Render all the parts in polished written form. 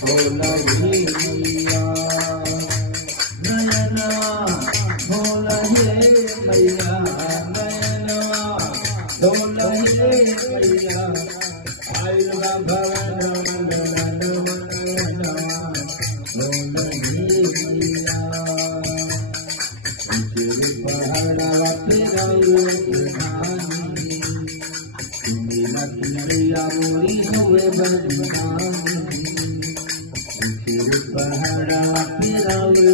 बोला हे मैया नयनवा बोला हे मैया नयनवा बोला हे मैया आयुर्गा भवन नयनवा बोला हे मैया पहाड़ा फिराऊ मेरा किया मोरी हुए बदनामी पहाड़ा फिराऊ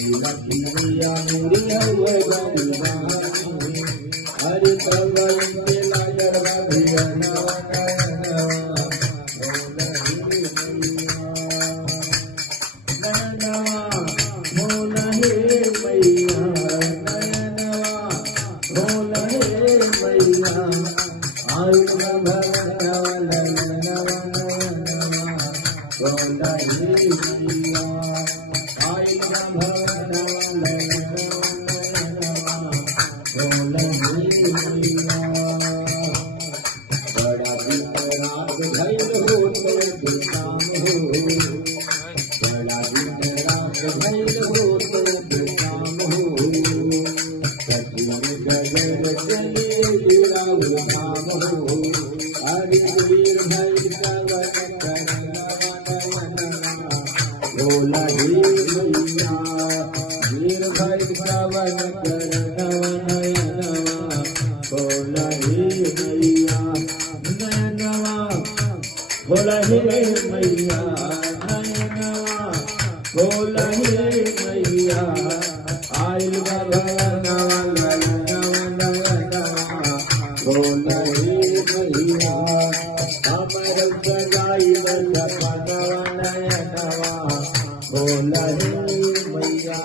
मेरा किया मोरी हुए बदनामी हरि कवल के लागर भैया बोला हे मैया वीर भाई श्रवण कर नयनवा बोला हे मैया नयनवा बोला हे मैया नयनवा बोला हे मैया आयल भगवानवा नयनवा बोला हे मैया अमर सजाई बसपनवा नयनवा बोला हे मैया।